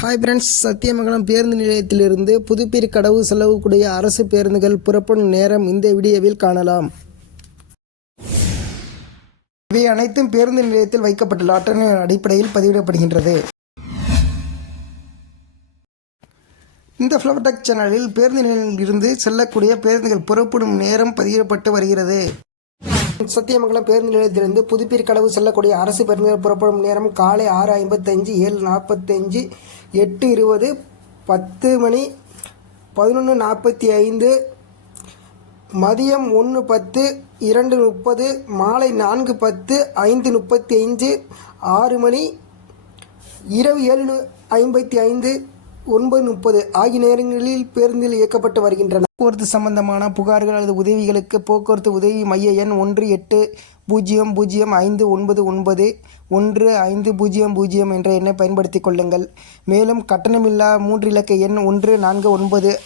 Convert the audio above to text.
Hi friends Sathyamangalam பேருந்து நிலையத்திலிருந்து புதுப்பீர் கடவு செல்லக்கூடிய அரசு பேருந்துகள் புறப்படும் நேரம் இந்த வீடியோவில் காணலாம். இவை அனைத்தும் பேருந்து நிலையத்தில் வைக்கப்பட்டுள்ள அட்டனின் அடிப்படையில் பதிவிடப்படுகின்றது. இந்த ஃப்ளவர்டெக் சேனலில் பேருந்து நிலையத்தில் இருந்து செல்லக்கூடிய பேருந்துகள் புறப்படும் நேரம் பதிவிடப்பட்டு வருகிறது. சத்தியமங்கலம் பேருந்து நிலையத்திலிருந்து புதுப்பீர்கடவு செல்லக்கூடிய அரசு பேருந்துகள் புறப்படும் நேரம் காலை ஆறு ஐம்பத்தஞ்சு ஏழு நாற்பத்தஞ்சு எட்டு இருபது பத்து மணி பதினொன்று நாற்பத்தி ஐந்து மதியம் ஒன்று பத்து இரண்டு முப்பது மாலை நான்கு பத்து ஐந்து முப்பத்தி ஐந்து ஆறு மணி இரவு ஏழு ஐம்பத்தி ஐந்து ஒன்பது முப்பது ஆகிய நேரங்களில் பேருந்தில் இயக்கப்பட்டு வருகின்றன. போக்குவரத்து சம்பந்தமான புகார்கள் அல்லது உதவிகளுக்கு போக்குவரத்து உதவி மைய எண் ஒன்று எட்டு பூஜ்ஜியம் பூஜ்ஜியம் ஐந்து ஒன்பது ஒன்பது ஒன்று ஐந்து பூஜ்ஜியம் பூஜ்ஜியம் என்ற எண்ணை பயன்படுத்திக் கொள்ளுங்கள். மேலும் கட்டணமில்லா மூன்று இலக்க எண் ஒன்று நான்கு ஒன்பது